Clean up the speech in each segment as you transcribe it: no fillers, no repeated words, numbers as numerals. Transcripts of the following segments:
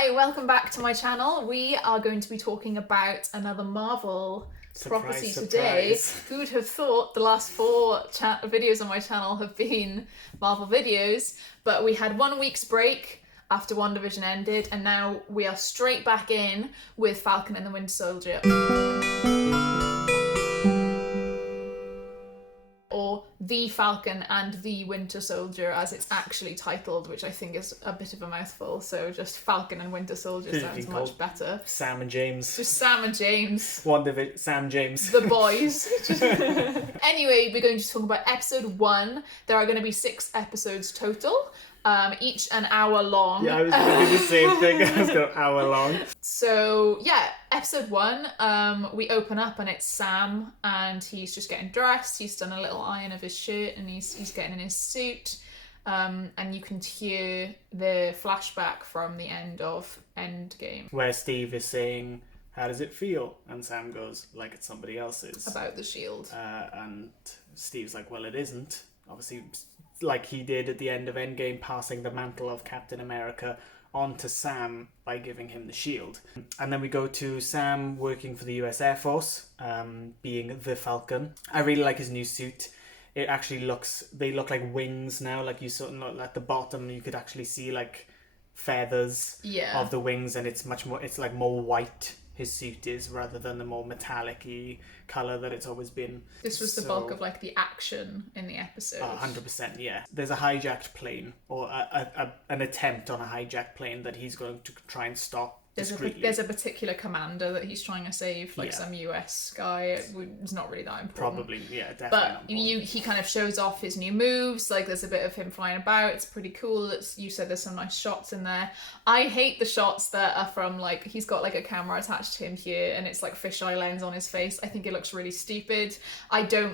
Hi, welcome back to my channel. We are going to be talking about another Marvel property today. Who would have thought the last four videos on my channel have been Marvel videos, but we had 1 week's break after WandaVision ended, and now we are straight back in with Falcon and the Winter Soldier. Or The Falcon and the Winter Soldier, as it's actually titled, which I think is a bit of a mouthful, so just Falcon and Winter Soldier sounds much better. Sam and James. Just Sam and James. Sam James. The boys. Anyway, we're going to talk about episode 1. There are going to be 6 episodes total, each an hour long. Yeah, I was going to do the same thing. I was going hour long. So, yeah, episode 1, we open up and it's Sam, and he's just getting dressed. He's done a little iron of his shirt, and he's getting in his suit. And you can hear the flashback from the end of Endgame. Where Steve is saying, "How does it feel?" And Sam goes, "Like it's somebody else's." About the shield. And Steve's like, "Well, it isn't." Obviously, like he did at the end of Endgame, passing the mantle of Captain America onto Sam by giving him the shield. And then we go to Sam working for the US Air Force, being the Falcon. I really like his new suit. It actually they look like wings now. Like you sort of at the bottom, you could actually see like feathers of the wings, and it's like more white. His suit is, rather than the more metallic-y colour that it's always been. This was the bulk of like the action in the episode. 100%, yeah. There's a hijacked plane, or an attempt on a hijacked plane that he's going to try and stop discreetly. There's a particular commander that he's trying to save, like some US guy. It's not really that important. Probably, yeah, definitely. But he kind of shows off his new moves. Like there's a bit of him flying about. It's pretty cool. You said there's some nice shots in there. I hate the shots that are from like he's got like a camera attached to him here, and it's like fisheye lens on his face. I think it looks really stupid.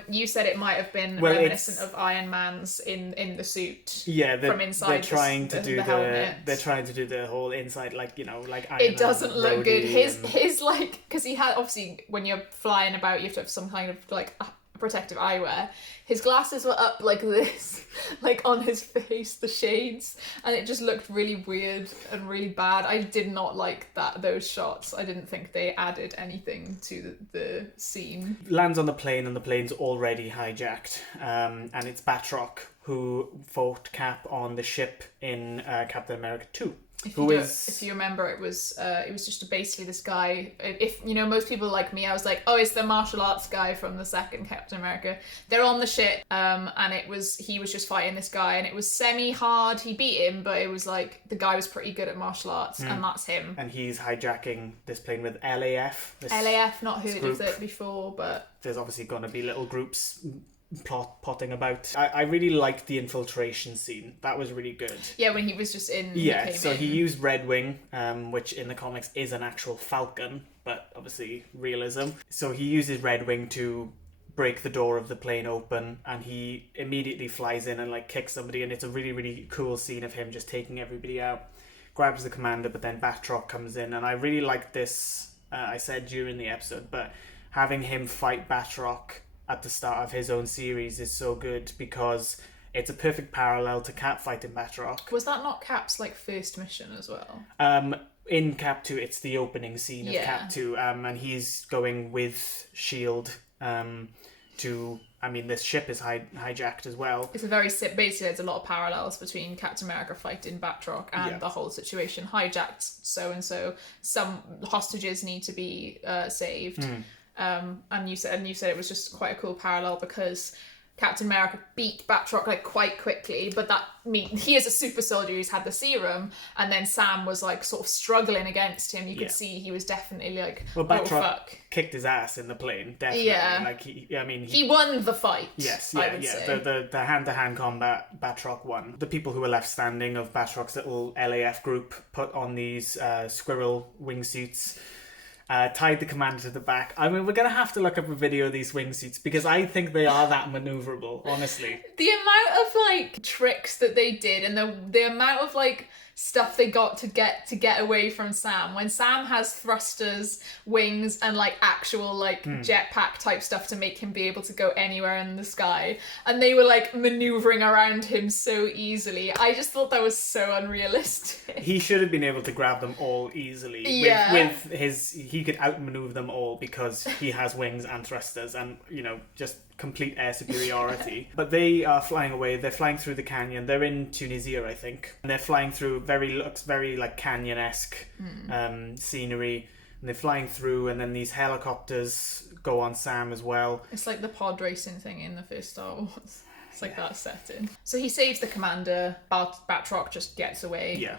You said it might have been reminiscent of Iron Man's in the suit. Yeah, from inside. They're trying to do They're trying to do the whole inside, like like Iron It doesn't look good. And His like, because he had obviously when you're flying about, you have to have some kind of like protective eyewear. His glasses were up like this, like on his face, the shades, and it just looked really weird and really bad. I did not like those shots. I didn't think they added anything to the scene. Lands on the plane, and the plane's already hijacked, and it's Batroc who fought Cap on the ship in Captain America 2. If you remember, it was just basically this guy. If you know, most people like me, I was like, oh, it's the martial arts guy from the second Captain America. They're on the ship, and he was just fighting this guy, and it was semi-hard. He beat him, but it was like the guy was pretty good at martial arts, and that's him. And he's hijacking this plane with LAF. LAF, not heard of it before, but there's obviously going to be little groups potting about. I really liked the infiltration scene. That was really good. Yeah, when he was just in. Yeah, he used Red Wing, which in the comics is an actual Falcon, but obviously realism. So he uses Red Wing to break the door of the plane open, and he immediately flies in and like kicks somebody, and it's a really, really cool scene of him just taking everybody out. Grabs the commander, but then Batroc comes in, and I really liked this. I said during the episode, but having him fight Batroc at the start of his own series is so good, because it's a perfect parallel to Cap fighting Batroc. Was that not Cap's like first mission as well? In Cap 2, it's the opening scene of Cap 2, and he's going with S.H.I.E.L.D. This ship is hijacked as well. It's basically there's a lot of parallels between Captain America fighting Batroc and the whole situation. Hijacked so-and-so. Some hostages need to be saved. And you said it was just quite a cool parallel, because Captain America beat Batroc like quite quickly, but he is a super soldier who's had the serum, and then Sam was like sort of struggling against him. You could see he was definitely like, Batroc kicked his ass in the plane, definitely. Yeah. Like he won the fight. Yes, the hand-to-hand combat, Batroc won. The people who were left standing of Batroc's little LAF group put on these squirrel wingsuits. Tied the commander to the back. We're going to have to look up a video of these wingsuits, because I think they are that maneuverable, honestly. The amount of, like, tricks that they did, and the amount of, like, stuff they got to get away from Sam. When Sam has thrusters, wings, and like actual like jetpack type stuff to make him be able to go anywhere in the sky, and they were like maneuvering around him so easily, I just thought that was so unrealistic. He should have been able to grab them all easily. Yeah. He could outmaneuver them all because he has wings and thrusters and, you know, just complete air superiority. But they are flying away. They're flying through the canyon. They're in Tunisia, I think. And they're flying through looks very like canyon-esque scenery. And they're flying through, and then these helicopters go on Sam as well. It's like the pod racing thing in the first Star Wars. It's like that setting. So he saves the commander. Batroc just gets away. Yeah.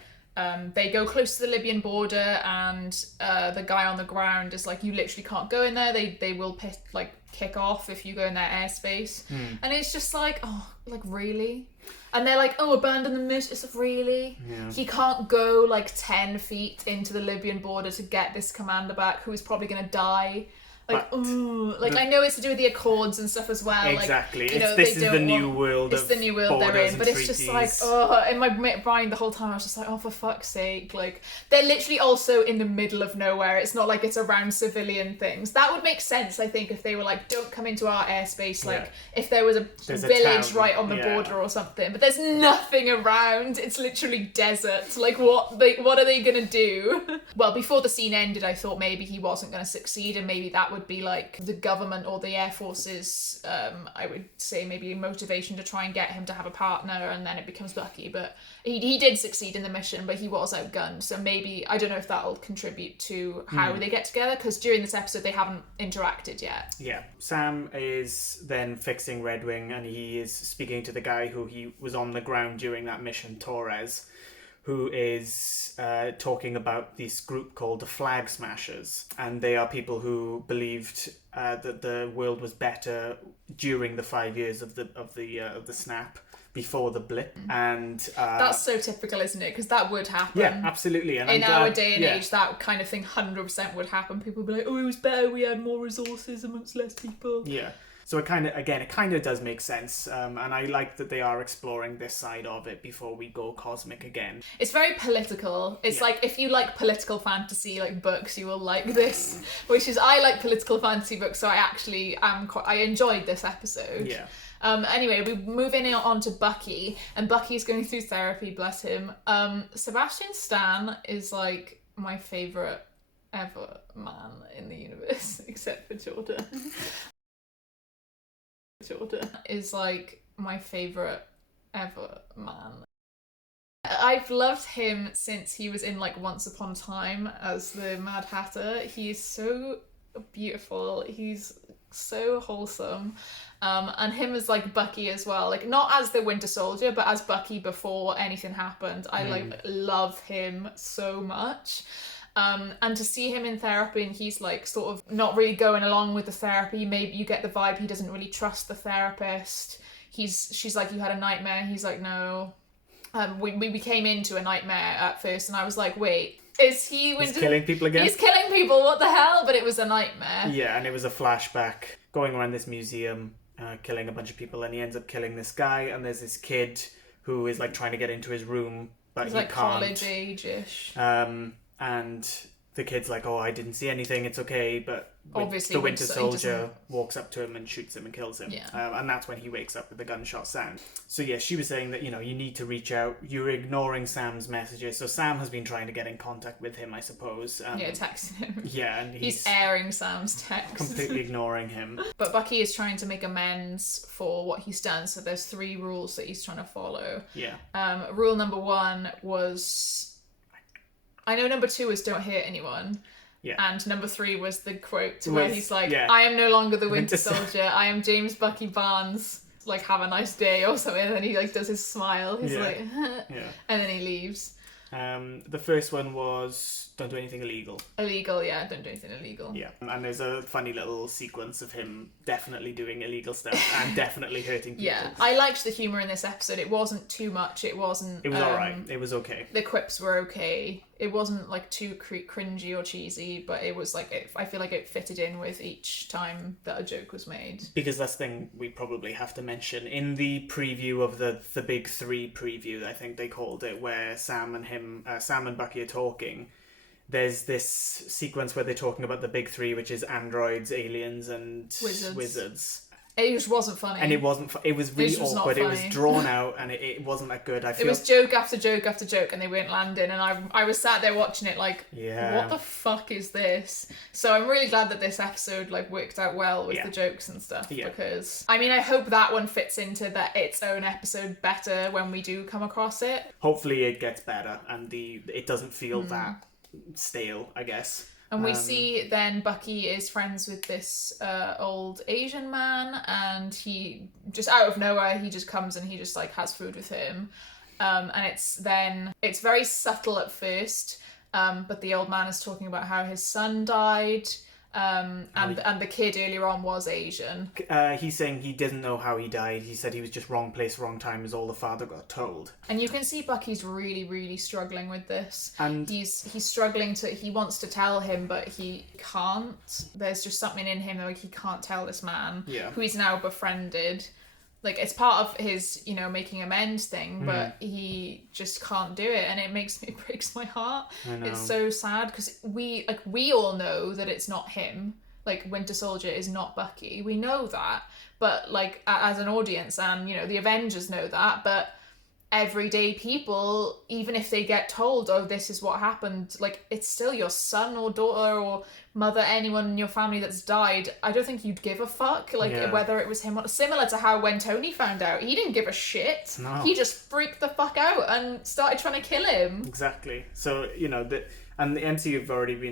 They go close to the Libyan border, and the guy on the ground is like, you literally can't go in there. They will kick off if you go in their airspace. And it's just like, oh, like really? And they're like, oh, abandon the mission. It's like, really? Yeah. He can't go like 10 feet into the Libyan border to get this commander back, who is probably going to die. Like, I know it's to do with the Accords and stuff as well. Exactly. Like, you know, this is the new world. It's the new world they're in, but it's just like, in my brain the whole time I was just like, oh, for fuck's sake! Like, they're literally also in the middle of nowhere. It's not like it's around civilian things. That would make sense, I think, if they were like, don't come into our airspace. Like, if there was a village right on the border or something. But there's nothing around. It's literally desert. Like, what are they gonna do? Well, before the scene ended, I thought maybe he wasn't gonna succeed, and maybe that would be like the government or the Air Force's I would say maybe motivation to try and get him to have a partner, and then it becomes Bucky. But he did succeed in the mission, but he was outgunned, so maybe I don't know if that'll contribute to how they get together, because during this episode they haven't interacted yet. Yeah. Sam is then fixing Red Wing, and he is speaking to the guy who he was on the ground during that mission, Torres, who is talking about this group called the Flag Smashers, and they are people who believed that the world was better during the 5 years of the snap, before the blip, and that's so typical, isn't it? Because that would happen. Yeah, absolutely. And in our day and age, that kind of thing 100% would happen. People would be like, "Oh, it was better. We had more resources amongst less people." Yeah. So it kind of does make sense, and I like that they are exploring this side of it before we go cosmic again. It's very political. It's like, if you like political fantasy like books, you will like this. Which is, I like political fantasy books, so I actually I enjoyed this episode. Yeah. Anyway, we move on to Bucky, and Bucky's going through therapy, bless him. Sebastian Stan is like my favourite ever man in the universe, except for Jordan. Jordan is like my favourite ever man. I've loved him since he was in like Once Upon a Time as the Mad Hatter. He is so beautiful. He's so wholesome. And him as like Bucky as well, like not as the Winter Soldier, but as Bucky before anything happened. I like love him so much. And to see him in therapy, and he's like sort of not really going along with the therapy. Maybe you get the vibe he doesn't really trust the therapist. She's like, you had a nightmare. He's like, no. We came into a nightmare at first, and I was like, wait, is he? He's killing people again. He's killing people. What the hell? But it was a nightmare. Yeah, and it was a flashback going around this museum, killing a bunch of people, and he ends up killing this guy. And there's this kid who is like trying to get into his room, but he's he like can't. College age-ish. And the kid's like, oh, I didn't see anything, it's okay, but obviously the Winter Soldier walks up to him and shoots him and kills him. Yeah. And that's when he wakes up with the gunshot sound. So yeah, she was saying that, you know, you need to reach out. You're ignoring Sam's messages. So Sam has been trying to get in contact with him, I suppose. Texting him. Yeah, and he's airing Sam's text. Completely ignoring him. But Bucky is trying to make amends for what he's done. So there's 3 rules that he's trying to follow. Yeah. Rule number 1 was... I know number 2 is don't hurt anyone. Yeah. And number 3 was the quote where he's like, I am no longer the Winter Soldier. I am James Bucky Barnes. Like, have a nice day or something. And then he like does his smile. He's like, and then he leaves. The first one was don't do anything illegal. Illegal, yeah. Don't do anything illegal. Yeah. And there's a funny little sequence of him definitely doing illegal stuff and definitely hurting people. Yeah. I liked the humour in this episode. It wasn't too much. It was alright. It was okay. The quips were okay. It wasn't like too cringy or cheesy, but it was like, I feel like it fitted in with each time that a joke was made. Because that's the thing we probably have to mention. In the preview of the Big 3 preview, I think they called it, where Sam and him Sam and Bucky are talking, there's this sequence where they're talking about the big three, which is androids, aliens, and wizards. It just wasn't funny. And it wasn't. It was really awkward. It was drawn out, and it wasn't that good. It was joke after joke after joke, and they weren't landing. And I was sat there watching it like, what the fuck is this? So I'm really glad that this episode like worked out well with the jokes and stuff. Yeah. Because I mean, I hope that one fits into its own episode better when we do come across it. Hopefully, it gets better, and it doesn't feel that stale, I guess. And we see then Bucky is friends with this old Asian man, and he just out of nowhere he just comes and he just like has food with him, and it's very subtle at first, but the old man is talking about how his son died. And the kid earlier on was Asian. He's saying he didn't know how he died. He said he was just wrong place, wrong time, is all the father got told. And you can see Bucky's really, really struggling with this. And he's struggling he wants to tell him, but he can't. There's just something in him that like he can't tell this man, who he's now befriended. Like, it's part of his, making amends thing, but he just can't do it, and it breaks my heart. I know. It's so sad, because we all know that it's not him. Like, Winter Soldier is not Bucky. We know that, but, like, as an audience, and, the Avengers know that, but everyday people, even if they get told, oh, this is what happened, like, it's still your son or daughter or mother, anyone in your family that's died. I don't think you'd give a fuck, whether it was him or... Similar to how when Tony found out, he didn't give a shit. No. He just freaked the fuck out and started trying to kill him. Exactly. So, and the MCU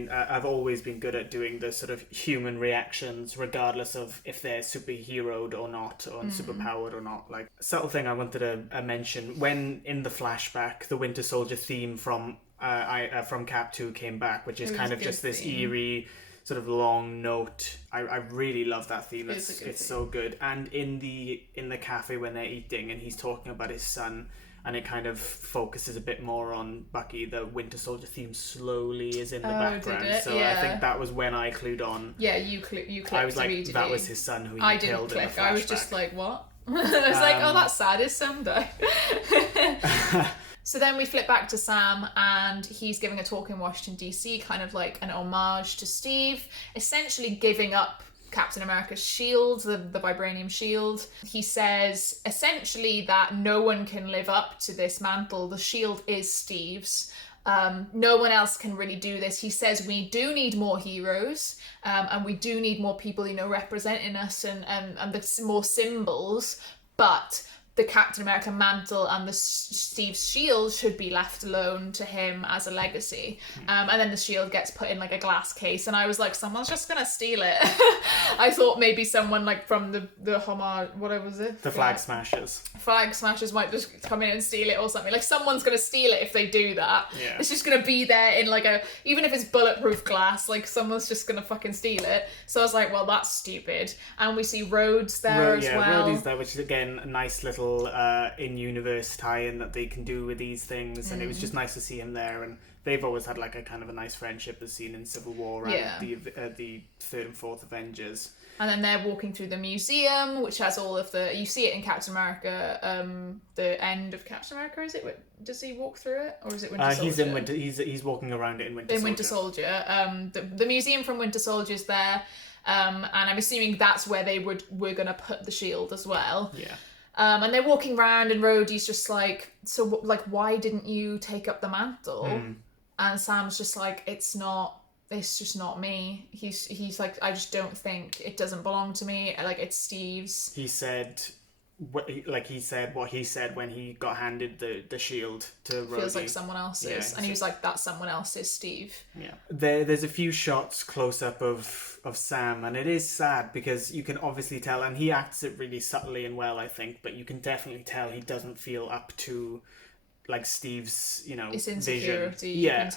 have always been good at doing the sort of human reactions, regardless of if they're superheroed or not, or superpowered or not. Like, a subtle thing I wanted to mention, when in the flashback, the Winter Soldier theme from Cap 2 came back, which is kind of just this eerie, sort of long note. I really love that theme. It's so good. And in the cafe when they're eating, and he's talking about his son, and it kind of focuses a bit more on Bucky, the Winter Soldier theme slowly is in the background. Did it? So I think that was when I clued on. Yeah, you clicked I was like, immediately. that was his son who he killed in the flashback. I was just like, what? I was like, oh, that's sad, his son died. So then we flip back to Sam, and he's giving a talk in Washington, D.C., kind of like an homage to Steve, essentially giving up Captain America's shield, the vibranium shield. He says essentially that no one can live up to this mantle. The shield is Steve's. No one else can really do this. He says we do need more heroes, and we do need more people, representing us and the more symbols, but the Captain America mantle and the Steve's shield should be left alone to him as a legacy. And then the shield gets put in like a glass case, and I was like, someone's just gonna steal it. I thought maybe someone like from the homage, what was it? The Flag Smashers. Flag Smashers might just come in and steal it or something. Like, someone's gonna steal it if they do that. Yeah. It's just gonna be there in like even if it's bulletproof glass, like someone's just gonna fucking steal it. So I was like, well, that's stupid. And we see Rhodes there as well. Rhodey's there, which is again a nice little in-universe tie-in that they can do with these things, and it was just nice to see him there. And they've always had like a kind of a nice friendship, as seen in Civil War and the third and fourth Avengers. And then they're walking through the museum, which has all of you see it in Captain America, the end of Captain America, is it? Does he walk through it, or is it Winter Soldier? He's walking around it in Winter Soldier. In Winter Soldier. The museum from Winter Soldier's there, and I'm assuming that's where we're going to put the shield as well. Yeah. And they're walking around, and Rhodey's just like, so like, why didn't you take up the mantle? And Sam's just like, it's just not me. He's like, I just don't think, it doesn't belong to me. Like, it's Steve's. He said what he said when he got handed the shield to Rhodey. Feels like someone else's. Yeah, and he was like, that someone else is Steve. Yeah. There's a few shots close up of Sam, and it is sad because you can obviously tell, and he acts it really subtly and well, I think, but you can definitely tell he doesn't feel up to like Steve's, his vision.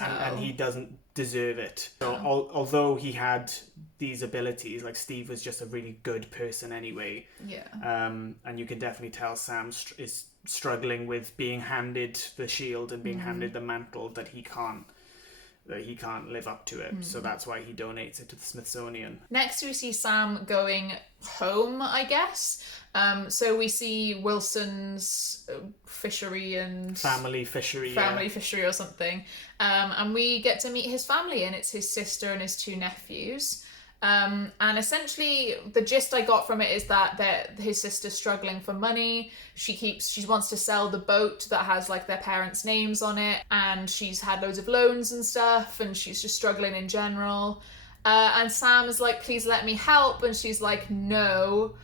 And he doesn't deserve it. So although he had these abilities, like, Steve was just a really good person anyway. Yeah. And you can definitely tell Sam is struggling with being handed the shield and being handed the mantle that he can't that he can't live up to it. So that's why he donates it to the Smithsonian. Next, we see Sam going home, I guess. So we see Wilson's fishery and... Family fishery or something. And we get to meet his family, and it's his sister and his 2 nephews. And essentially the gist I got from it is that his sister's struggling for money. She wants to sell the boat that has like their parents' names on it, and she's had loads of loans and stuff, and she's just struggling in general. And Sam is like, please let me help, and she's like, no.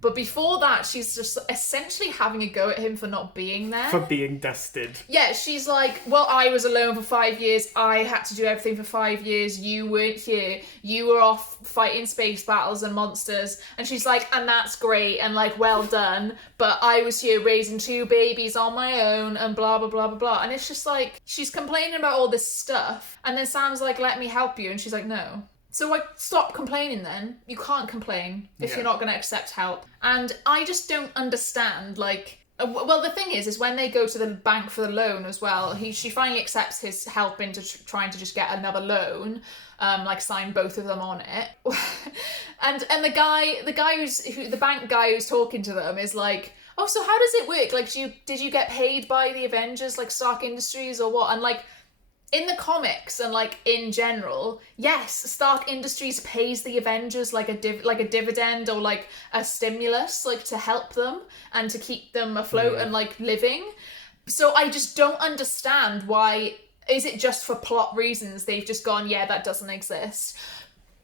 But before that, she's just essentially having a go at him for not being there. For being dusted. Yeah, she's like, well, I was alone for 5 years. I had to do everything for 5 years. You weren't here. You were off fighting space battles and monsters. And she's like, and that's great. And like, well done. But I was here raising 2 babies on my own and blah, blah, blah, blah, blah. And it's just like, she's complaining about all this stuff. And then Sam's like, let me help you. And she's like, no. So like, stop complaining then. You can't complain if you're not going to accept help. And I just don't understand, like... Well, the thing is when they go to the bank for the loan as well, she finally accepts his help into trying to just get another loan, like sign both of them on it. and the bank guy who's talking to them is like, oh, so how does it work? Like, did you get paid by the Avengers, like Stark Industries or what? And like, in the comics and like in general, yes, Stark Industries pays the Avengers like a dividend or like a stimulus, like to help them and to keep them afloat and like living. So I just don't understand why. Is it just for plot reasons they've just gone, yeah, that doesn't exist?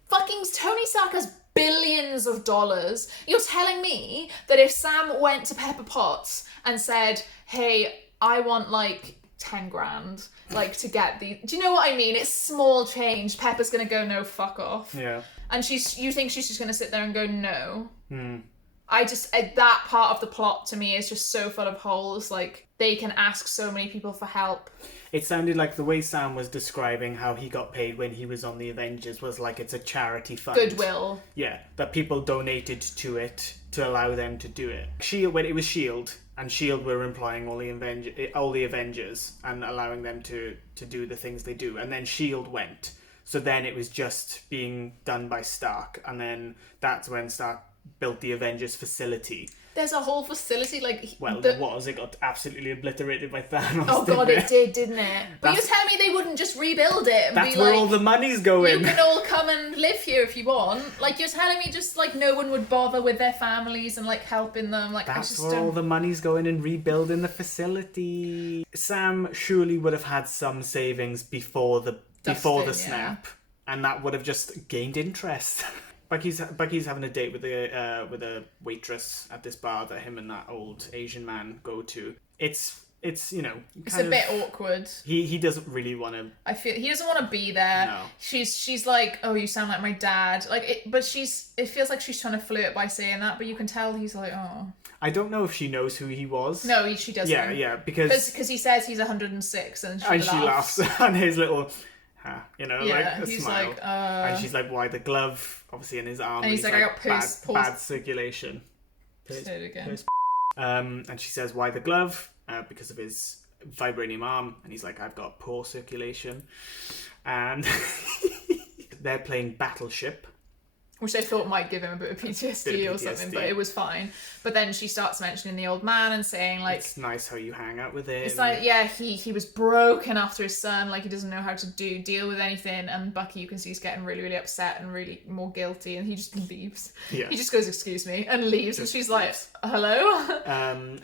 Fucking Tony Stark has billions of dollars. You're telling me that if Sam went to Pepper Potts and said, hey, I want like 10 grand, like to get the... Do you know what I mean? It's small change. Pepper's gonna go, no, fuck off. Yeah. And you think she's just gonna sit there and go, no. I just... That part of the plot to me is just so full of holes. Like, they can ask so many people for help. It sounded like the way Sam was describing how he got paid when he was on the Avengers was like it's a charity fund. Goodwill. Yeah, that people donated to it to allow them to do it. When it was S.H.I.E.L.D., and S.H.I.E.L.D. were employing all the Avengers and allowing them to do the things they do. And then S.H.I.E.L.D. went. So then it was just being done by Stark. And then that's when Stark built the Avengers facility. There's a whole facility, like... Well, it got absolutely obliterated by Thanos. Oh god, it did, didn't it? But you're telling me they wouldn't just rebuild it and that's be where like... all the money's going. You can all come and live here if you want. Like, you're telling me just, like, no one would bother with their families and, like, helping them. Like, that's where all the money's going in rebuilding the facility. Sam surely would have had some savings before the snap. And that would have just gained interest. Bucky's having a date with a waitress at this bar that him and that old Asian man go to. It's you know, it's a bit awkward. He doesn't really want to. I feel he doesn't want to be there. No. She's like, oh, you sound like my dad. But it feels like she's trying to flirt by saying that. But you can tell he's like, oh. I don't know if she knows who he was. No, she doesn't. Yeah, because he says he's 106 and she laughs and his little. You know, yeah, like a he's smile. Like, and she's like, why the glove? Obviously in his arm. And he's like, I got bad circulation. Say it again. And she says, why the glove? Because of his vibranium arm. And he's like, I've got poor circulation. And they're playing Battleship. Which I thought might give him a bit of PTSD or something, but it was fine. But then she starts mentioning the old man and saying, like... It's nice how you hang out with him. It's like, yeah, he was broken after his son, like he doesn't know how to deal with anything, and Bucky, you can see, he's getting really, really upset and really more guilty, and he just leaves. Yeah. He just goes, excuse me, and leaves, and she's like, hello?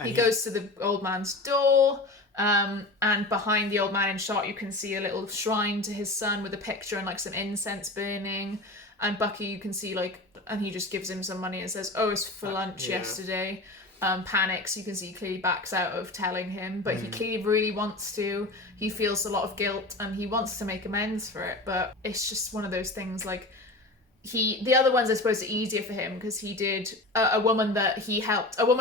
He goes to the old man's door, and behind the old man in shot, you can see a little shrine to his son with a picture and, like, some incense burning. And Bucky, you can see, like, and he just gives him some money and says, oh, it's for lunch yesterday. Panics, you can see he clearly backs out of telling him, but he clearly really wants to. He feels a lot of guilt and he wants to make amends for it, but it's just one of those things, like, the other ones I suppose are easier for him because he did a woman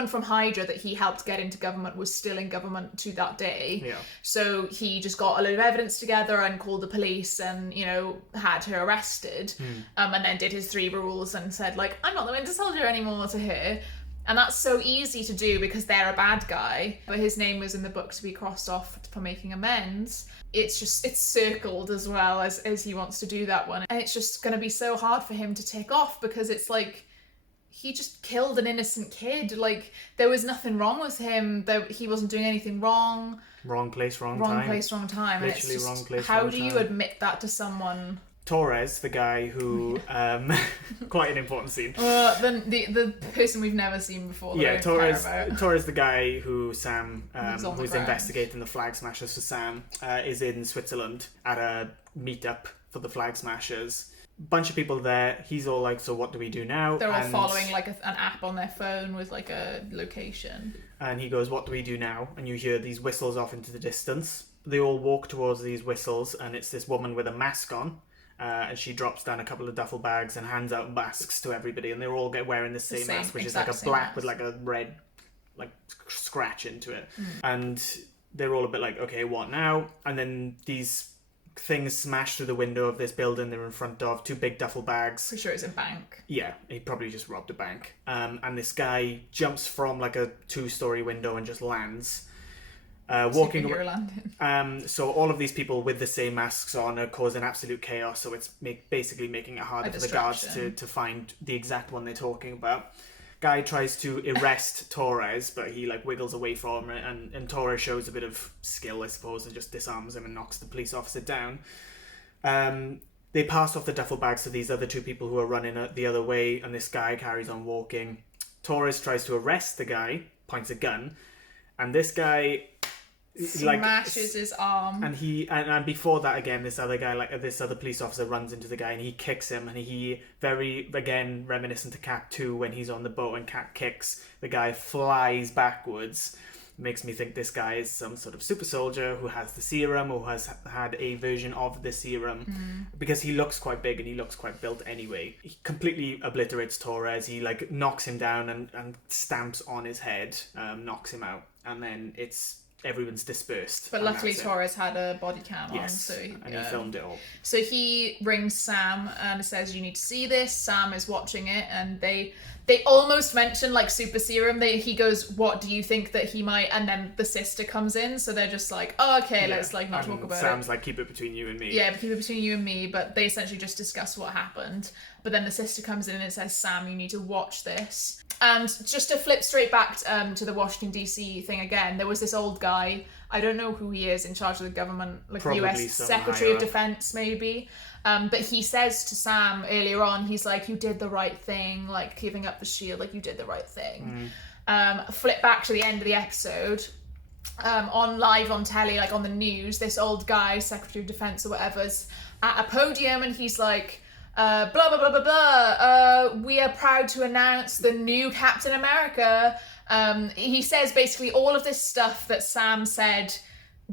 from Hydra that he helped get into government was still in government to that day. Yeah. So he just got a load of evidence together and called the police and, you know, had her arrested. And then did his 3 rules and said, like, I'm not the Winter Soldier anymore to her. And that's so easy to do because they're a bad guy, but his name was in the book to be crossed off for making amends. It's circled as well as he wants to do that one. And it's just going to be so hard for him to take off because it's like, he just killed an innocent kid. Like, there was nothing wrong with him. He wasn't doing anything wrong. Wrong place, wrong time. Wrong place, wrong time. Literally wrong place, how wrong do time. you admit that to someone? Torres, the guy who, quite an important scene. The person we've never seen before. Yeah, Torres, the guy who Sam, who's investigating the flag smashers for Sam, is in Switzerland at a meetup for the flag smashers. Bunch of people there. He's all like, so what do we do now? They're all following like an app on their phone with like a location. And he goes, what do we do now? And you hear these whistles off into the distance. They all walk towards these whistles, and it's this woman with a mask on. And she drops down a couple of duffel bags and hands out masks to everybody, and they all get wearing the same mask, which is like a black mask with like a red like scratch into it. And they're all a bit like, okay, what now? And then these things smash through the window of this building they're in front of, 2 big duffel bags. Pretty sure it's a bank. Yeah, he probably just robbed a bank. And this guy jumps from like a 2-story window and just lands. Walking so all of these people with the same masks on are causing absolute chaos, so it's basically making it harder for the guards to find the exact one they're talking about. Guy tries to arrest Torres, but he like wiggles away from it, and Torres shows a bit of skill, I suppose, and just disarms him and knocks the police officer down. They pass off the duffel bags to these other 2 people who are running the other way, and this guy carries on walking. Torres tries to arrest the guy, points a gun, and this guy smashes his arm, and before that again, this other police officer runs into the guy and he kicks him, and he very again reminiscent to Cap 2 when he's on the boat and Cap kicks the guy, flies backwards. Makes me think this guy is some sort of super soldier who has the serum or has had a version of the serum, because he looks quite big and he looks quite built anyway. He completely obliterates Torres. He like knocks him down and stamps on his head, knocks him out, and then everyone's dispersed. But luckily Torres had a body cam on, yes, so he filmed it all. So he rings Sam and says, you need to see this. Sam is watching it, and they almost mention like super serum. He goes, what do you think that he might? And then the sister comes in, so they're just like, oh, okay, let's like not talk about Sam's it. Sam's like, keep it between you and me. Yeah, keep it between you and me. But they essentially just discuss what happened. But then the sister comes in and it says, Sam, you need to watch this. And just to flip straight back to the Washington DC thing again, there was this old guy, I don't know who he is, in charge of the government, like probably the US Secretary of Defense maybe. But he says to Sam earlier on, he's like, you did the right thing, like giving up the shield, like you did the right thing. Flip back to the end of the episode. Live on telly, like on the news, this old guy, Secretary of Defense or whatever's at a podium, and he's like, blah blah blah blah blah, we are proud to announce the new Captain America. He says basically all of this stuff that Sam said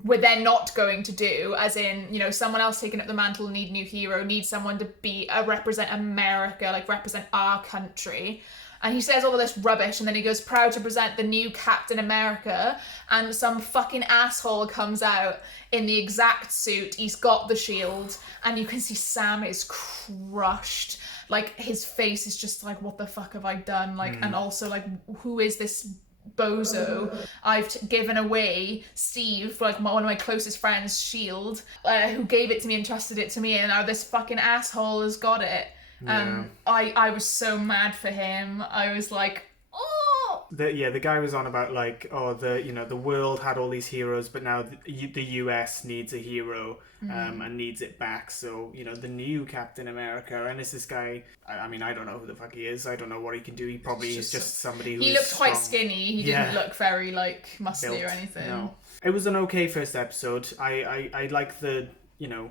they're not going to do, as in, you know, someone else taking up the mantle, need new hero, need someone to be represent America, like represent our country. And he says all of this rubbish, and then he goes, proud to present the new Captain America, and some fucking asshole comes out in the exact suit. He's got the shield, and you can see Sam is crushed. Like, his face is just like, what the fuck have I done? Like, and also, like, who is this bozo? I've given away Steve, like one of my closest friends' shield, who gave it to me and trusted it to me, and now this fucking asshole has got it. I was so mad for him. I was like, oh. The guy was on about like, oh, the world had all these heroes, but now the US needs a hero, and needs it back. So, you know, the new Captain America, and it's this guy. I mean, I don't know who the fuck he is. I don't know what he can do. He probably is just somebody who. He looked quite skinny. He didn't look very like muscly built, or anything. No, it was an okay first episode. I like the, you know,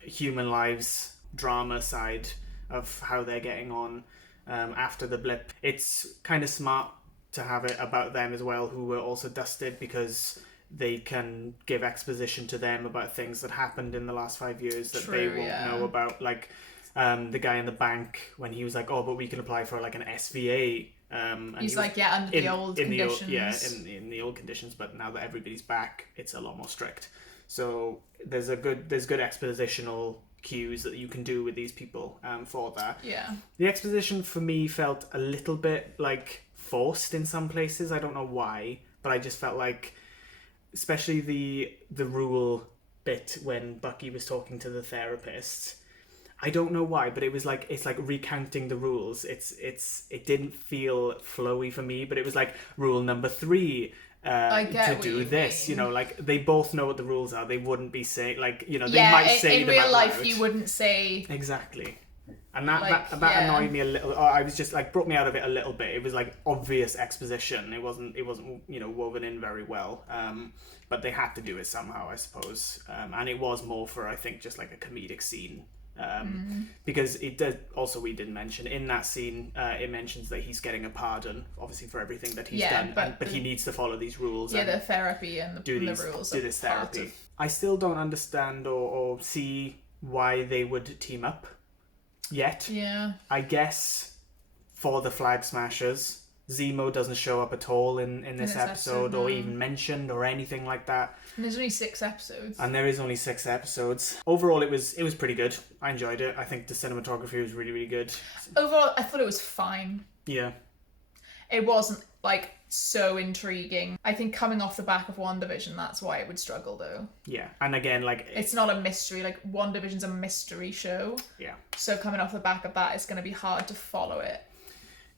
human lives drama side of how they're getting on after the blip. It's kind of smart to have it about them as well, who were also dusted, because they can give exposition to them about things that happened in the last 5 years that they won't know about. Like the guy in the bank, when he was like, oh, but we can apply for like an SVA. And he's like, yeah, under the old conditions. In the old conditions, but now that everybody's back, it's a lot more strict. So there's good expositional cues that you can do with these people for that. Yeah. The exposition for me felt a little bit like forced in some places. I don't know why, but I just felt like, especially the rule bit when Bucky was talking to the therapist. I don't know why, but it was like, it's like recounting the rules. It didn't feel flowy for me, but it was like rule number 3. To do this, mean. Like they both know what the rules are. They wouldn't be saying, like, they might say them in real out life loud. you wouldn't say exactly. And that annoyed me a little. I was just like, brought me out of it a little bit. It was like obvious exposition. It wasn't woven in very well. But they had to do it somehow, I suppose. And it was more for, I think, just like a comedic scene. Because it does. Also, we didn't mention in that scene. It mentions that he's getting a pardon, obviously for everything that he's done, but he needs to follow these rules. Yeah, the therapy and the rules. Do this therapy. I still don't understand or see why they would team up yet. Yeah. I guess for the Flag Smashers, Zemo doesn't show up at all in this episode or even mentioned or anything like that. And there's only 6 episodes. And there is only 6 episodes. Overall, it was pretty good. I enjoyed it. I think the cinematography was really, really good. Overall, I thought it was fine. Yeah. It wasn't, like, so intriguing. I think coming off the back of WandaVision, that's why it would struggle, though. Yeah. And again, like... It's not a mystery. Like, WandaVision's a mystery show. Yeah. So coming off the back of that, it's going to be hard to follow it.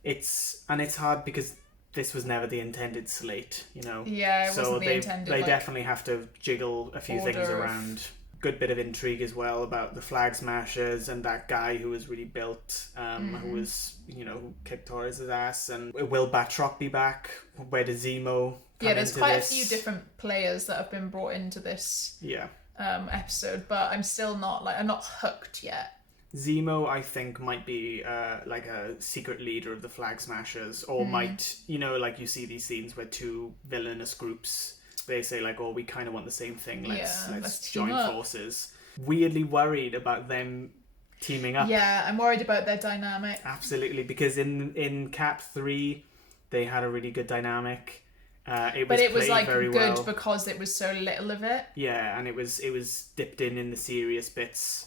It's hard because this was never the intended slate, Yeah, it wasn't the intended. They definitely have to jiggle a few things around. Good bit of intrigue as well about the Flag Smashers and that guy who was really built, who was, who kicked Torres' ass. And will Batroc be back? Where does Zemo come Yeah, there's quite this? A few different players that have been brought into this episode, but I'm still not, I'm not hooked yet. Zemo, I think, might be like a secret leader of the Flag Smashers, or might, like you see these scenes where 2 villainous groups, they say like, oh, we kind of want the same thing, let's join forces. Weirdly worried about them teaming up. Yeah, I'm worried about their dynamic. Absolutely, because in Cap 3, they had a really good dynamic. It was like good well. Because it was so little of it. Yeah, and it was dipped in the serious bits.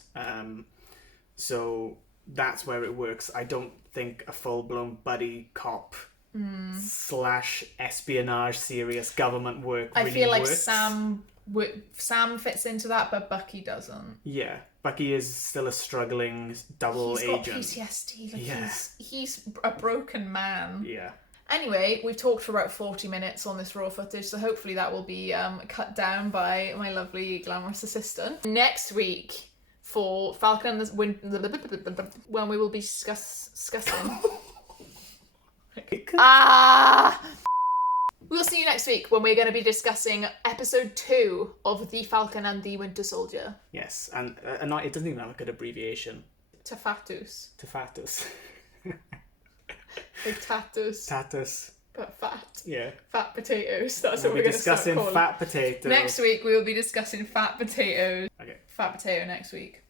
So that's where it works. I don't think a full-blown buddy cop / espionage serious government work really I feel like works. Sam fits into that, but Bucky doesn't. Yeah, Bucky is still a struggling double agent. He's got PTSD. He's a broken man. Yeah. Anyway, we've talked for about 40 minutes on this raw footage, so hopefully that will be cut down by my lovely glamorous assistant. Next week, for Falcon and the when we will be discussing. We'll see you next week when we're going to be discussing episode 2 of The Falcon and the Winter Soldier. Yes, and it doesn't even have a good abbreviation. Tafatus. Like tatus. Tatus. But fat. Yeah. Fat potatoes. That's what we're going to start calling. Discussing fat potatoes. Next week we will be discussing fat potatoes. Okay. Fat potato next week.